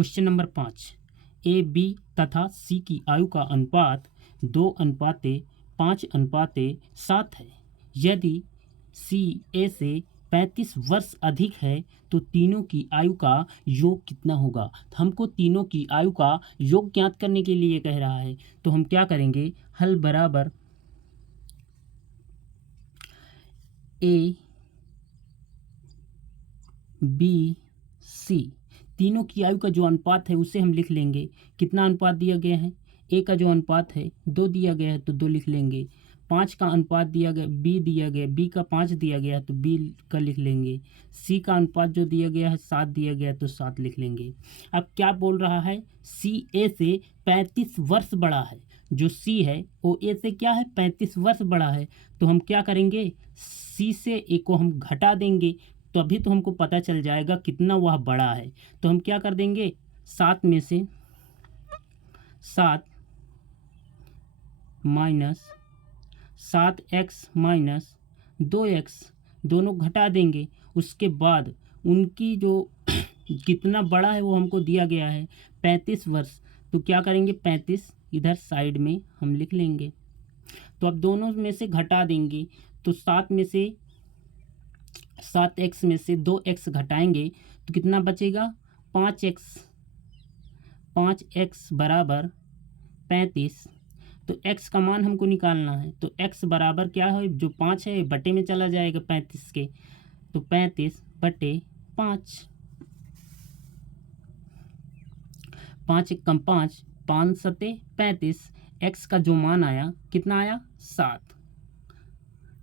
Question number 5, A B तथा सी की आयु का अनुपात 2:5:7 है। यदि सी ए से 35 वर्ष अधिक है तो तीनों की आयु का योग कितना होगा। हमको तीनों की आयु का योग ज्ञात करने के लिए कह रहा है, तो हम क्या करेंगे, हल बराबर ए बी सी, तीनों की आयु का जो अनुपात है उसे हम लिख लेंगे। कितना अनुपात दिया गया है, ए का जो अनुपात है 2 दिया गया है तो 2 लिख लेंगे। 5 का अनुपात दिया गया, बी दिया गया, बी का 5 दिया गया है तो बी का लिख लेंगे। सी का अनुपात जो दिया गया है 7 दिया गया है तो 7 लिख लेंगे। अब क्या बोल रहा है, सी ए से 35 वर्ष बड़ा है। जो सी है वो ए से क्या है, 35 वर्ष बड़ा है। तो हम क्या करेंगे, सी से ए को हम घटा देंगे, तभी तो हमको पता चल जाएगा कितना वह बड़ा है। तो हम क्या कर देंगे, 7 में से 7 माइनस 7x माइनस 2x दोनों घटा देंगे। उसके बाद उनकी जो कितना बड़ा है वो हमको दिया गया है 35 वर्ष, तो क्या करेंगे 35 इधर साइड में हम लिख लेंगे। तो अब दोनों में से घटा देंगे, तो 7 में से 7x में से 2x घटाएंगे तो कितना बचेगा 5x, 5x बराबर 35। तो x का मान हमको निकालना है, तो x बराबर क्या है, जो 5 है बटे में चला जाएगा 35 के, तो 35/5, 5 × 5 5 सते 35। x का जो मान आया कितना आया 7,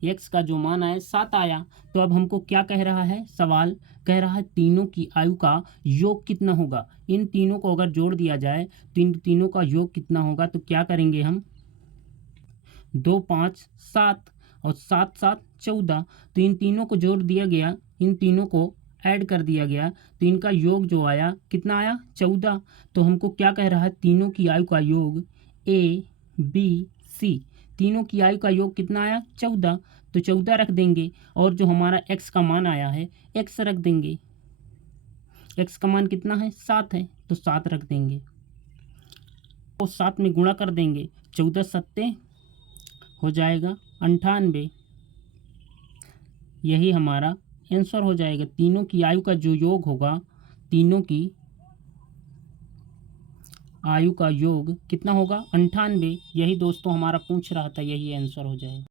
x का जो मान आया 7 आया। तो अब हमको क्या कह रहा है, सवाल कह रहा है तीनों की आयु का योग कितना होगा। इन तीनों को अगर जोड़ दिया जाए तो इन तीनों का योग कितना होगा। तो क्या करेंगे हम, 2 5 7 और 7 7 14, तो इन तीनों को जोड़ दिया गया, इन तीनों को ऐड कर दिया गया, तो इनका योग जो आया कितना आया 14। तो हमको क्या कह रहा है, तीनों की आयु का योग ए बी सी, तीनों की आयु का योग कितना आया 14, तो 14 रख देंगे। और जो हमारा x का मान आया है x रख देंगे, x का मान कितना है 7 है तो 7 रख देंगे। तो 7 में गुणा कर देंगे, 14 सत्ते हो जाएगा 98, यही हमारा आंसर हो जाएगा। तीनों की आयु का जो योग होगा, तीनों की आयु का योग कितना होगा 98, यही दोस्तों हमारा पूछ रहा था, यही आंसर हो जाएगा।